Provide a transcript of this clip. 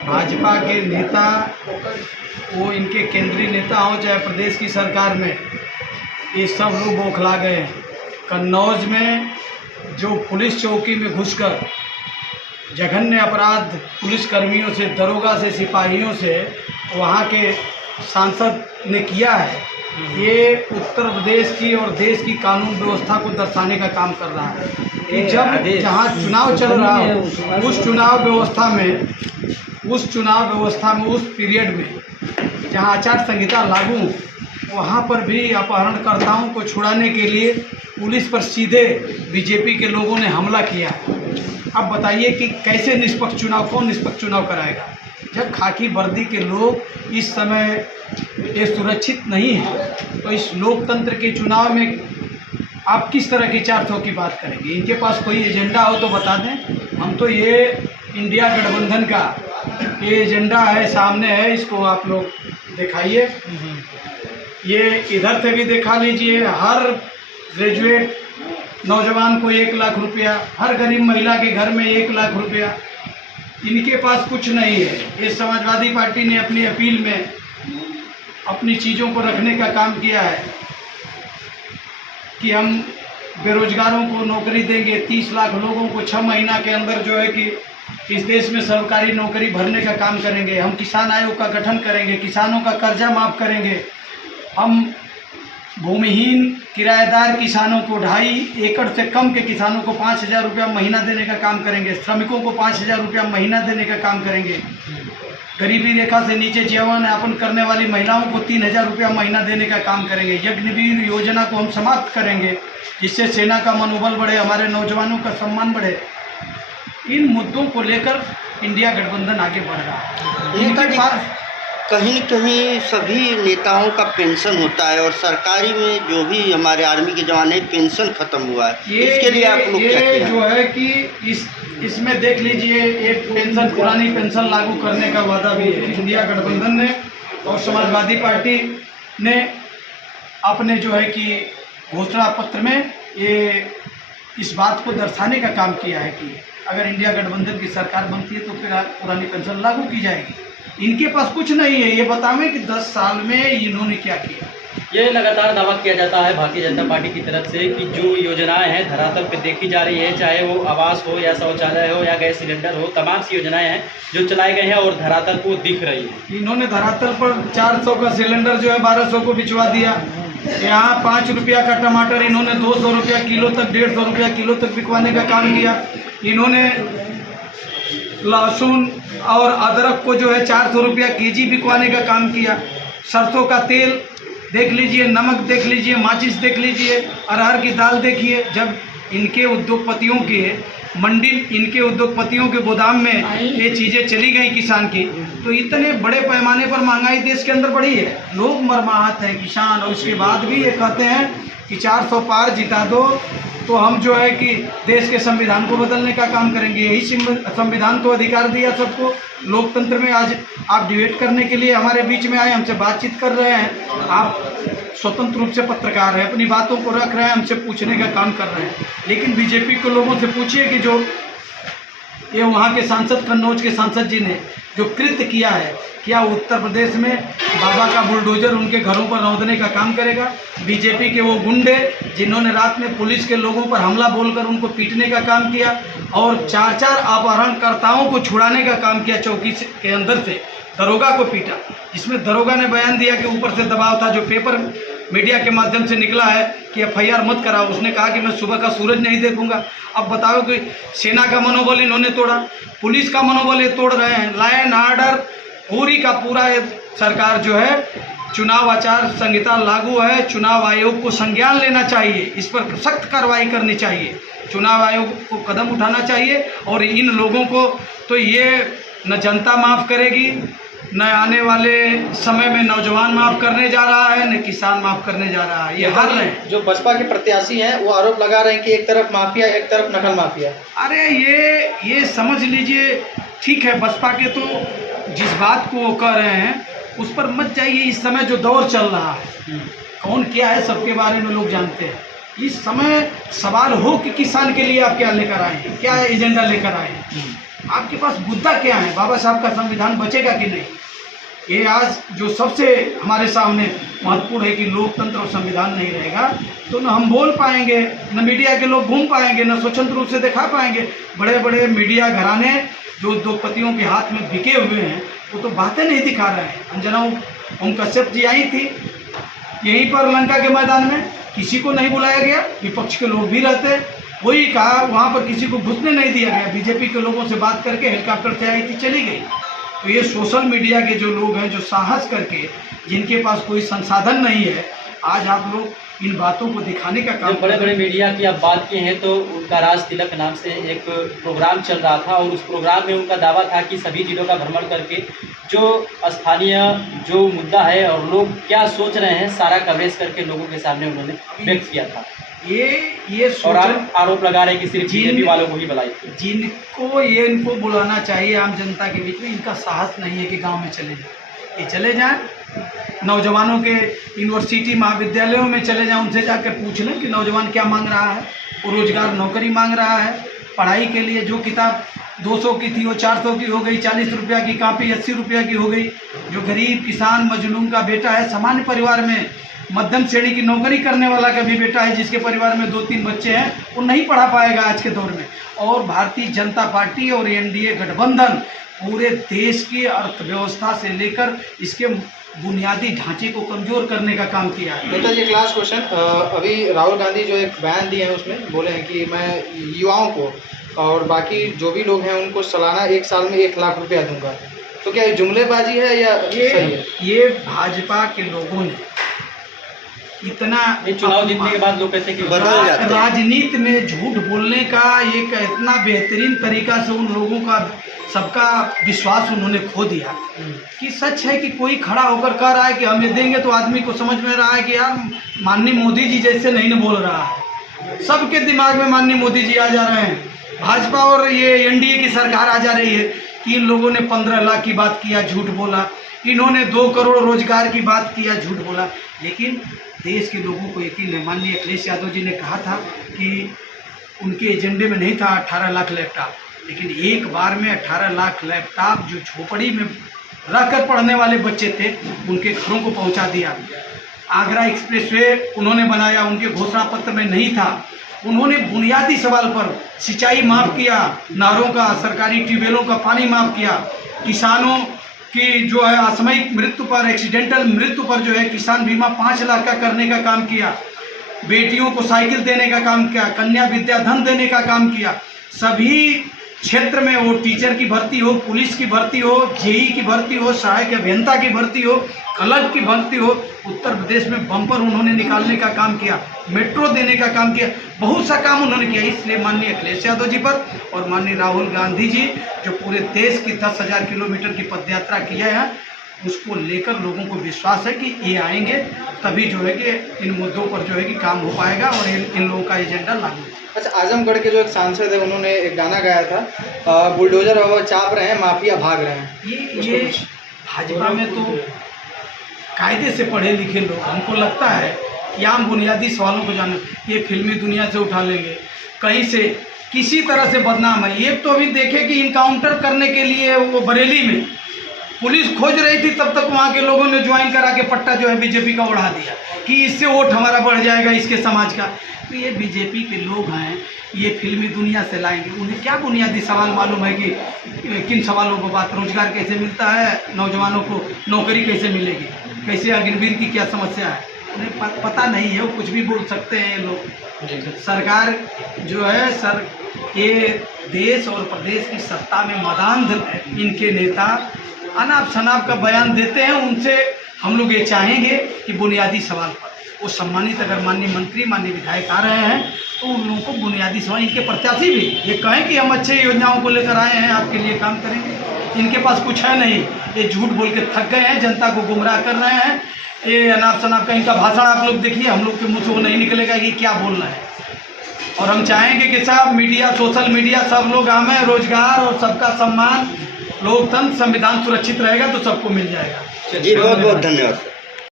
भाजपा के नेता, वो इनके केंद्रीय नेता हों चाहे प्रदेश की सरकार में, ये सब लोग बौखला गए हैं। कन्नौज में जो पुलिस चौकी में घुसकर जघन्य अपराध पुलिस कर्मियों से, दरोगा से, सिपाहियों से वहाँ के सांसद ने किया है, ये उत्तर प्रदेश की और देश की कानून व्यवस्था को दर्शाने का काम कर रहा है कि जब जहाँ चुनाव चल रहा हो उस चुनाव व्यवस्था में उस पीरियड में जहाँ आचार संहिता लागू हो, वहाँ पर भी अपहरणकर्ताओं को छुड़ाने के लिए पुलिस पर सीधे बीजेपी के लोगों ने हमला किया। अब बताइए कि कैसे निष्पक्ष चुनाव, कौन निष्पक्ष चुनाव कराएगा जब खाकी वर्दी के लोग इस समय ये सुरक्षित नहीं है। तो इस लोकतंत्र के चुनाव में आप किस तरह की 400 की बात करेंगे? इनके पास कोई एजेंडा हो तो बता दें। हम तो ये इंडिया गठबंधन का ये एजेंडा है, सामने है, इसको आप लोग दिखाइए। ये इधर से भी दिखा लीजिए। हर ग्रेजुएट नौजवान को 1 लाख रुपया, हर गरीब महिला के घर में 1 लाख रुपया। इनके पास कुछ नहीं है। ये समाजवादी पार्टी ने अपनी अपील में अपनी चीज़ों को रखने का काम किया है कि हम बेरोजगारों को नौकरी देंगे, 30 लाख लोगों को 6 महीना के अंदर जो है कि इस देश में सरकारी नौकरी भरने का काम करेंगे। हम किसान आयोग का गठन करेंगे, किसानों का कर्जा माफ़ करेंगे। हम भूमिहीन किराएदार किसानों को 2.5 एकड़ से कम के किसानों को 5,000 रुपया महीना देने का काम करेंगे। श्रमिकों को 5,000 रुपया महीना देने का काम करेंगे। गरीबी रेखा से नीचे जीवन यापन करने वाली महिलाओं को 3,000 रुपया महीना देने का काम करेंगे। यज्ञवीर योजना को हम समाप्त करेंगे, जिससे सेना का मनोबल बढ़े, हमारे नौजवानों का सम्मान बढ़े। इन मुद्दों को लेकर इंडिया गठबंधन आगे बढ़ रहा है। इनके पास कहीं न कहीं सभी नेताओं का पेंशन होता है और सरकारी में जो भी हमारे आर्मी के जवान है पेंशन खत्म हुआ है। इसके लिए आप लोग क्या किया? जो है कि इसमें देख लीजिए, एक पेंशन, पुरानी पेंशन लागू करने का वादा भी है इंडिया गठबंधन ने और समाजवादी पार्टी ने अपने जो है कि घोषणा पत्र में ये इस बात को दर्शाने का काम किया है कि अगर इंडिया गठबंधन की सरकार बनती है तो फिर पुरानी पेंशन लागू की जाएगी। इनके पास कुछ नहीं है। ये बतावें कि 10 साल में इन्होंने क्या किया। ये लगातार दावा किया जाता है भारतीय जनता पार्टी की तरफ से कि जो योजनाएं हैं धरातल पे देखी जा रही है, चाहे वो आवास हो या शौचालय हो या गैस सिलेंडर हो, तमाम सी योजनाएं हैं जो चलाए गए हैं और धरातल को दिख रही है। इन्होंने धरातल पर 400 का सिलेंडर जो है 1200 को बिचवा दिया। यहाँ 5 रुपया का टमाटर इन्होंने 200 रुपया किलो तक, 150 रुपया किलो तक बिकवाने का काम किया। इन्होंने लहसुन और अदरक को जो है 400 रुपया केजी बिकवाने का काम किया। सरसों का तेल देख लीजिए, नमक देख लीजिए, माचिस देख लीजिए, अरहर की दाल देखिए। जब इनके उद्योगपतियों के मंडी, इनके उद्योगपतियों के गोदाम में ये चीज़ें चली गई किसान की, तो इतने बड़े पैमाने पर महंगाई देश के अंदर बढ़ी है। लोग मरमाहत हैं किसान, और उसके बाद भी ये कहते हैं कि 400 पार जिता दो तो हम जो है कि देश के संविधान को बदलने का काम करेंगे। यही संविधान तो अधिकार दिया सबको लोकतंत्र में। आज आप डिबेट करने के लिए हमारे बीच में आए, हमसे बातचीत कर रहे हैं। आप स्वतंत्र रूप से पत्रकार हैं, अपनी बातों को रख रहे हैं, हमसे पूछने का काम कर रहे हैं। लेकिन बीजेपी के लोगों से पूछिए कि जो ये वहाँ के सांसद, कन्नौज के सांसद जी ने जो कृत्य किया है, क्या उत्तर प्रदेश में बाबा का बुलडोजर उनके घरों पर रौंदने का काम करेगा? बीजेपी के वो गुंडे जिन्होंने रात में पुलिस के लोगों पर हमला बोलकर उनको पीटने का काम किया और 4-4 अपहरणकर्ताओं को छुड़ाने का काम किया, चौकी के अंदर से दरोगा को पीटा, जिसमें दरोगा ने बयान दिया कि ऊपर से दबाव था, जो पेपर मीडिया के माध्यम से निकला है कि FIR मत कराओ। उसने कहा कि मैं सुबह का सूरज नहीं देखूंगा। अब बताओ कि सेना का मनोबल इन्होंने तोड़ा, पुलिस का मनोबल ये तोड़ रहे हैं। लॉ एंड ऑर्डर पूरी का पूरा सरकार जो है, चुनाव आचार संहिता लागू है, चुनाव आयोग को संज्ञान लेना चाहिए, इस पर सख्त कार्रवाई करनी चाहिए, चुनाव आयोग को कदम उठाना चाहिए। और इन लोगों को तो ये न जनता माफ़ करेगी, न आने वाले समय में नौजवान माफ़ करने जा रहा है, न किसान माफ़ करने जा रहा है। ये हार रहे हैं। जो बसपा के प्रत्याशी हैं वो आरोप लगा रहे हैं कि एक तरफ माफिया, एक तरफ नकल माफिया। अरे ये समझ लीजिए, ठीक है, बसपा के तो जिस बात को वो कह रहे हैं उस पर मत जाइए। इस समय जो दौर चल रहा है, कौन क्या है सबके बारे में लोग जानते हैं। इस समय सवाल हो कि किसान के लिए आप क्या लेकर आए हैं, क्या एजेंडा लेकर आए हैं। आपके पास मुद्दा क्या है? बाबा साहब का संविधान बचेगा कि नहीं? ये आज जो सबसे हमारे सामने महत्वपूर्ण है कि लोकतंत्र और संविधान नहीं रहेगा तो न हम बोल पाएंगे, न मीडिया के लोग घूम पाएंगे, न स्वतंत्र रूप से दिखा पाएंगे। बड़े बड़े मीडिया घराने जो उद्योगपतियों के हाथ में बिके हुए हैं वो तो बातें नहीं दिखा रहे हैं। अंजना ओम कश्यप जी आई थी यहीं पर लंका के मैदान में, किसी को नहीं बुलाया गया, विपक्ष के लोग भी रहते, कोई कहा वहाँ पर किसी को घुसने नहीं दिया गया। बीजेपी के लोगों से बात करके हेलीकॉप्टर से आई थी, चली गई। तो ये सोशल मीडिया के जो लोग हैं जो साहस करके, जिनके पास कोई संसाधन नहीं है, आज आप लोग इन बातों को दिखाने का काम। जो बड़े बड़े मीडिया की आप बात की हैं तो उनका राज तिलक नाम से एक प्रोग्राम चल रहा था और उस प्रोग्राम में उनका दावा था कि सभी जिलों का भ्रमण करके जो स्थानीय जो मुद्दा है और लोग क्या सोच रहे हैं सारा कवरेज करके लोगों के सामने उन्होंने व्यक्त किया था। ये और आरोप लगा रहे हैं कि सिर्फ बीजेपी वालों को ही बुलाई थी। जिनको ये इनको बुलाना चाहिए आम जनता के बीच में, इनका साहस नहीं है कि गांव में चले जाएं। ये चले जाएं, नौजवानों के यूनिवर्सिटी महाविद्यालयों में चले जाएं, उनसे जाकर पूछ लें कि नौजवान क्या मांग रहा है। वो रोजगार नौकरी मांग रहा है, पढ़ाई के लिए जो किताब 200 की थी वो 400 की हो गई, 40 रुपया की कापी 80 रुपया की हो गई। जो गरीब किसान मजलूम का बेटा है, सामान्य परिवार में मध्यम श्रेणी की नौकरी करने वाला का भी बेटा है, जिसके परिवार में 2-3 बच्चे हैं, वो नहीं पढ़ा पाएगा आज के दौर में। और भारतीय जनता पार्टी और एनडीए गठबंधन पूरे देश की अर्थव्यवस्था से लेकर इसके बुनियादी ढांचे को कमज़ोर करने का काम किया है। नेताजी, एक लास्ट क्वेश्चन। अभी राहुल गांधी जो एक बयान दिए हैं उसमें बोले हैं कि मैं युवाओं को और बाकी जो भी लोग हैं उनको सालाना 1 साल में 1 लाख रुपया दूंगा, तो क्या ये जुमलेबाजी है या सही है? ये भाजपा के लोगों ने इतना चुनाव जीतने के बाद लोग कहते हैं कि राजनीति में झूठ बोलने का एक इतना बेहतरीन तरीका से उन लोगों का सबका विश्वास उन्होंने खो दिया कि सच है कि कोई खड़ा होकर कह रहा है कि हम ये देंगे तो आदमी को समझ में रहा है कि यार माननीय मोदी जी जैसे नहीं न बोल रहा है। सबके दिमाग में माननीय मोदी जी आ जा रहे हैं, भाजपा और ये एनडीए की सरकार आ जा रही है कि इन लोगों ने 15 लाख की बात किया, झूठ बोला, इन्होंने 2 करोड़ रोजगार की बात किया, झूठ बोला। लेकिन देश के लोगों को यकीन है, माननीय अखिलेश यादव जी ने कहा था कि उनके एजेंडे में नहीं था 18 लाख लैपटॉप, लेकिन एक बार में 18 लाख लैपटॉप जो झोपड़ी में रहकर पढ़ने वाले बच्चे थे उनके घरों को पहुंचा दिया। आगरा एक्सप्रेसवे उन्होंने बनाया, उनके घोषणा पत्र में नहीं था। उन्होंने बुनियादी सवाल पर सिंचाई माफ़ किया, नहरों का, सरकारी ट्यूबवेलों का पानी माफ़ किया, किसानों की जो है असामयिक मृत्यु पर, एक्सीडेंटल मृत्यु पर जो है किसान बीमा 5 लाख का करने का काम किया, बेटियों को साइकिल देने का काम किया, कन्या विद्या धन देने का काम किया। सभी क्षेत्र में, वो टीचर की भर्ती हो, पुलिस की भर्ती हो, जेई की भर्ती हो, सहायक अभियंता की भर्ती हो, क्लर्क की भर्ती हो, उत्तर प्रदेश में बम्पर उन्होंने निकालने का काम किया, मेट्रो देने का काम किया, बहुत सा काम उन्होंने किया। इसलिए माननीय अखिलेश यादव जी पर और माननीय राहुल गांधी जी जो पूरे देश की 10,000 किलोमीटर की पदयात्रा किया है, उसको लेकर लोगों को विश्वास है कि ये आएंगे तभी जो है कि इन मुद्दों पर जो है कि काम हो पाएगा और इन लोगों का एजेंडा लागू। अच्छा, आजमगढ़ के जो एक सांसद है उन्होंने एक गाना गाया था, बुलडोजर बाबा चाप रहे हैं, माफिया भाग रहे हैं। ये भाजपा में तो कायदे से पढ़े लिखे लोग, हमको लगता है कि आम बुनियादी सवालों को जाने, ये फिल्मी दुनिया से उठा लेंगे, कहीं से किसी तरह से बदनाम है। ये तो अभी देखे कि इनकाउंटर करने के लिए वो बरेली में पुलिस खोज रही थी, तब तक वहाँ के लोगों ने ज्वाइन करा के पट्टा जो है बीजेपी का उड़ा दिया कि इससे वोट हमारा बढ़ जाएगा, इसके समाज का। तो ये बीजेपी के लोग हैं, ये फिल्मी दुनिया से लाएंगे। उन्हें क्या बुनियादी सवाल मालूम है कि किन सवालों पर बात, रोजगार कैसे मिलता है, नौजवानों को नौकरी कैसे मिलेगी, कैसे अग्निवीर की क्या समस्या है, उन्हें पता नहीं है। वो कुछ भी बोल सकते हैं ये लोग। सरकार जो है ये देश और प्रदेश की सत्ता में मदान्ध इनके नेता अनाप शनाप का बयान देते हैं। उनसे हम लोग ये चाहेंगे कि बुनियादी सवाल पर वो सम्मानित, अगर माननीय मंत्री माननीय विधायक आ रहे हैं तो उन लोगों को बुनियादी सवाल, इनके प्रत्याशी भी ये कहें कि हम अच्छे योजनाओं को लेकर आए हैं, आपके लिए काम करेंगे। इनके पास कुछ है नहीं, ये झूठ बोल के थक गए हैं, जनता को गुमराह कर रहे हैं। ये अनाप शनाप का इनका भाषण आप लोग देखिए, हम लोग के मुँह से वो नहीं निकलेगा कि क्या बोल रहे हैं। और हम चाहेंगे कि सब मीडिया, सोशल मीडिया, सब लोग हमें रोजगार और सबका सम्मान, लोकतंत्र, संविधान सुरक्षित रहेगा तो सबको मिल जाएगा। जी बहुत बहुत धन्यवाद।